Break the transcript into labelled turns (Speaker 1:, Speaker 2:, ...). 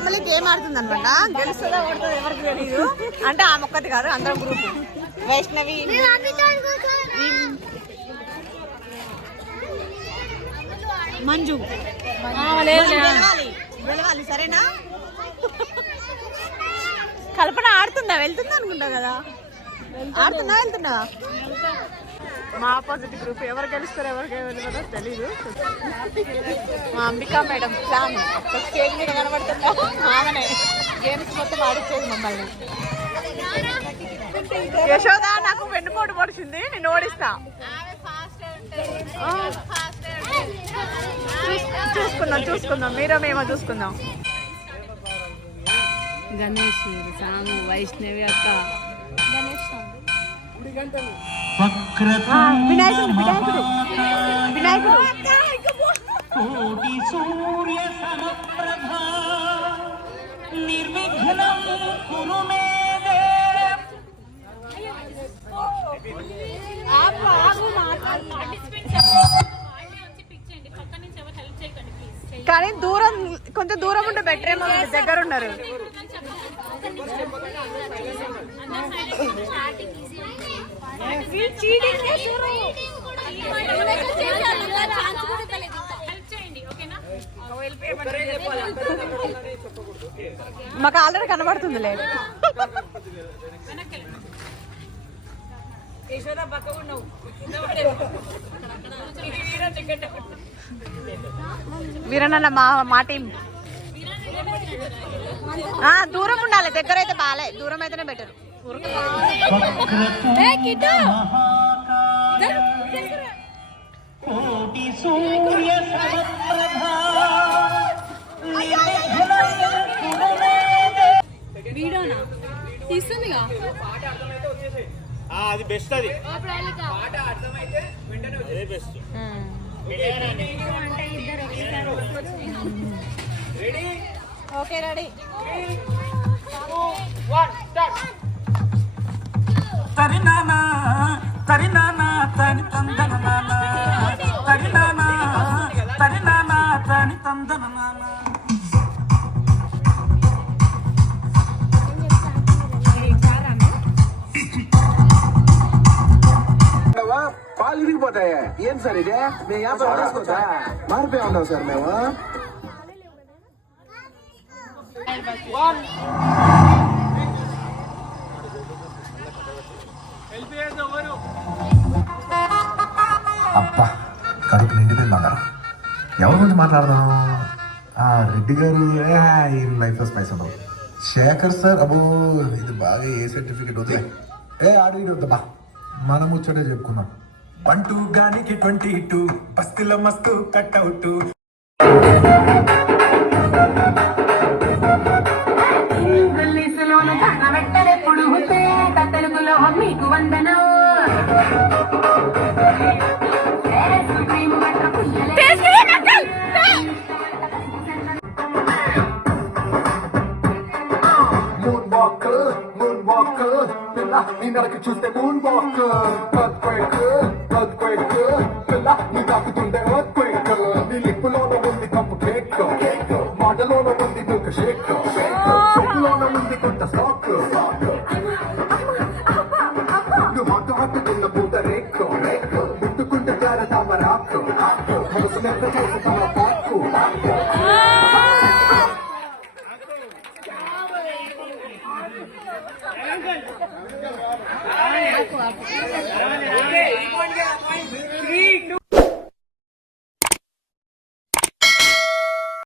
Speaker 1: Komali game ఆడుతుంది అనమాట గెలుస్తుందా ఓడుతుందా ఎవరికి తెలియదు అంటే ఆ మొక్కది కాదు అందరం గ్రూప్. వైష్ణవి. మంజు. గెలవాలి. గెలవాలి సరేనా? కల్పన ఆడుతుందా? వెళ్తుందా అనుకుంటా కదా? ఆడుతుందా వెళ్తుందా? మా ఆపోజిట్ గ్రూప్ ఎవరు గెలుస్తారు ఎవరు గెలవదో తెలీదు. మా అంబికా మేడం ఫ్యాన్ స్టేజ్ మీద కనబడుతుందా ఆమెనే. గేమ్స్ మొత్తం ఆడిచ్చేది మమ్మల్ని. యశోద నాకు వెన్నుపోటు పొడిచింది. నేను ఓడిస్తా. చూసుకుందాం చూసుకుందాం. మీరో మేమో చూసుకుందాం.
Speaker 2: గణేష్ సాంగ్ వైష్ణవి అక్క.
Speaker 1: ఆ, వినాయకుడు వినాయకుడు. వినాయకుడు.
Speaker 3: కోటి సూర్య సమప్రభ నిర్విఘ్నం కురు మే దేవ.
Speaker 1: కానీ దూరం కొంచెం దూరం ఉంటే బెటర్ ఏమో దగ్గర ఉన్నారు మాకు ఆల్రెడీ కనబడుతుంది లేదు వీరనన్న మా మా టీం. దూరం ఉండాలి దగ్గర అయితే బాగాలే దూరం అయితేనే బెటర్
Speaker 3: కోటి సూర్య సమప్రభ నిర్విఘ్నం కురు మే దేవ
Speaker 2: వీడియోనా తీస్తుందిగా
Speaker 4: ఆ, అది బెస్ట్ అది అదే బెస్ట్
Speaker 1: ఓకే రెడీ
Speaker 3: తరినానా తరినానా తని తందన నానా తరినానా తరినానా తని తందన నానా
Speaker 5: ఉన్నావా? పాలు విరిగిపోతాయి ఏం సార్ ఇది మేము వ్యాపారం చేసుకోవచ్చా మారిపోయి ఉన్నాం సార్ మేము
Speaker 6: అబ్బా కడుపు నిండిపోయింది బంగారం. ఎవరి గురించి మాట్లాడదాం? ఆ రెడ్డి గారు ఈయన లైఫ్లో స్పైస్ ఉండవు శేఖర్ సార్ అబ్బో ఇది బాగా ఏ సర్టిఫికేట్ వదిలే ఏ ఆడి వద్దబ్బా మనం వచ్చాడే చెప్పుకున్నాం బంటూ గానికి ట్వంటీ టూ బస్తీల మస్తు కట్అవుట్
Speaker 7: ఇంగ్లీషులోను తెలుగులో మీకు వందనం.
Speaker 6: వాక్ పిల్ల నీ నడక చూస్తే moon walk earthquake earthquake పిల్ల నీ తాకుతుండే ఎర్త్ క్వేక్ నీ లిప్పులోన ఉంది కప్పు కేక్ మాటలోన ఉంది
Speaker 2: 过来。